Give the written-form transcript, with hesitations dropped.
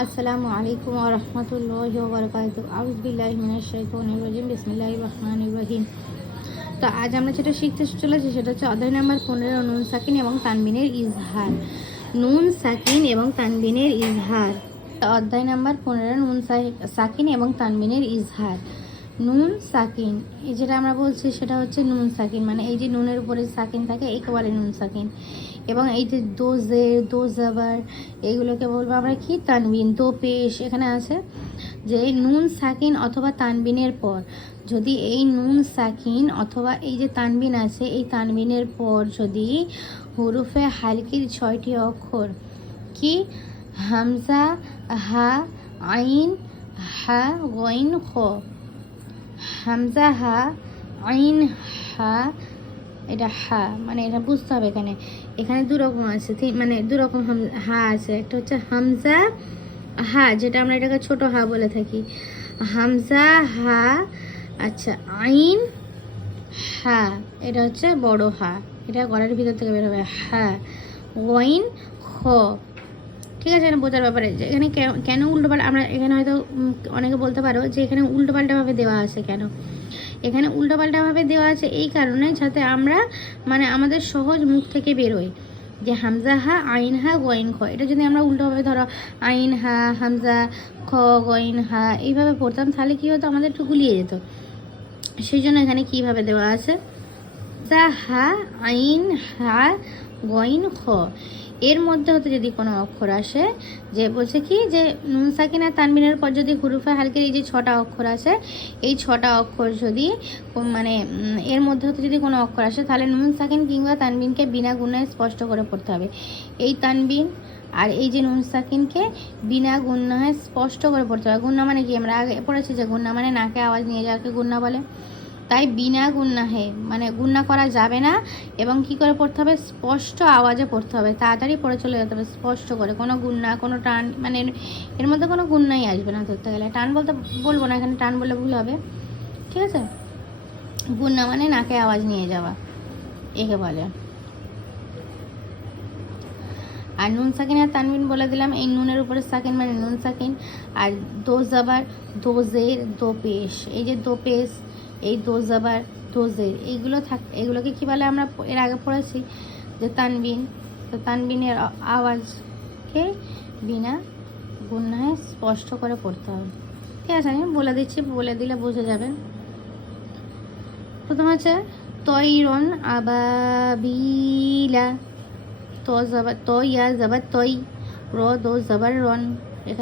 আসসালামু আলাইকুম ওয়া রাহমাতুল্লাহি ওয়া বারাকাতুহু। আউযু বিল্লাহি মিনাশ শাইতানির রাজিম। বিসমিল্লাহির রহমানির রহিম। তো আজ আমরা যেটা শিখতে চলেছি সেটা হচ্ছে অধ্যায় নাম্বার 15, নুন সাকিন এবং তানবিনের ইজহার। নুন সাকিন এবং তানবিনের ইজহার। অধ্যায় নাম্বার 15, নুন সাকিন এবং তানবিনের ইজহার। নুন সাকিন, এই যেটা আমরা বলছি সেটা হচ্ছে নুন সাকিন, মানে এই যে নুনের উপরে সাকিন থাকে একে বলে নুন সাকিন। এবং এই যে দোজের, দোজাবার, এইগুলোকে বলবো আমরা কি, তানবিন। দো পেশ এখানে আছে যে নুন সাকিন অথবা তানবিনের পর যদি এই নুন সাকিন অথবা এই যে তানবিন আছে, এই তানবিনের পর যদি হুরুফে হালকির 6টি অক্ষর কি হামজা, হা, আইন, হা, গইন, খ, হামজা, হা, আইন, হা, এটা হা, মানে এটা বুঝতে হবে। এখানে দু রকম আছে, মানে দু রকম হা আছে। একটা হচ্ছে হামজা হা, যেটা আমরা এটাকে ছোট হা বলে থাকি, হামজা হা। আচ্ছা, আইন হা, এটা হচ্ছে বড় হা, এটা গলার ভিতর থেকে বের হবে। হা, গইন, খ। ঠিক আছে, এখানে বোঝার ব্যাপারে যে এখানে কেন উল্টোপাল্টা, আমরা এখানে হয়তো অনেকে বলতে পারো যে এখানে উল্টোপাল্টাভাবে দেওয়া আছে কেন। এখানে উল্টোপাল্টাভাবে দেওয়া আছে এই কারণে যাতে আমরা মানে আমাদের সহজ মুখ থেকে বেরোয় যে হামজা হা, আইন হা, গইন খ। এটা যদি আমরা উল্টোভাবে ধরো আইন হা, হামজা, খ, গইন হা এইভাবে পড়তাম তাহলে কী হতো, আমাদের একটু গুলিয়ে যেত। সেই জন্য এখানে কীভাবে দেওয়া আছে, হামজা হা, আইন হা, গইন খ। এর মধ্যে হতে যদি কোনো অক্ষর আসে, যে বলছে কি যে নুন সাকিন আর তানবিনের পর যদি হুরুফে হালকের এই যে 6টা অক্ষর আছে, এই 6টা অক্ষর যদি মানে এর মধ্যে হতে যদি কোনো অক্ষর আসে তাহলে নুন সাকিন কিংবা তানবিনকে বিনা গুণায় স্পষ্ট করে পড়তে হবে। এই তানবিন আর এই যে নুন সাকিনকে বিনা গুণায় স্পষ্ট করে পড়তে হবে। গুণা মানে কি, আমরা আগে পড়েছি যে গুণা মানে নাকে আওয়াজ নিয়ে যাওয়াকে গুণা বলে। তাই বিনা গুন্নাহে মানে গুন্না করা যাবে না, এবং কি করে পড়তে হবে, স্পষ্ট আওয়াজে পড়তে হবে, তাড়াতাড়ি পড়ে চলে যেতে হবে স্পষ্ট করে। কোনো গুন্না, কোনো টান, মানে এর মধ্যে কোনো গুন্নাই আসবে না ধরতে গেলে। টান বলবো না, এখানে টান বললে ভুল হবে, ঠিক আছে। গুন্না মানে নাকে আওয়াজ নিয়ে যাওয়া, একে বলে। আর নুন সাকিন আর তানবিন বলে দিলাম, এই নুনের উপরে সাকিন মানে নুন সাকিন, আর দো জাবার, দোজের, দো পেশ, এই যে দো পেশ, এই দোজাবার, দোজের, এগুলোকে কি বলে, আমরা এর আগে পড়েছি যে তানবিন। তো তানবিনের আওয়াজকে বিনা গুণায় স্পষ্ট করে পড়তে হবে। ঠিক আছে, আমি বলে দিচ্ছি, বলে দিলে বুঝে যাবে। প্রথম হচ্ছে তৈরন আবাবিলা, তো ইয়া জাবার তৈ, র দো জাবার রন,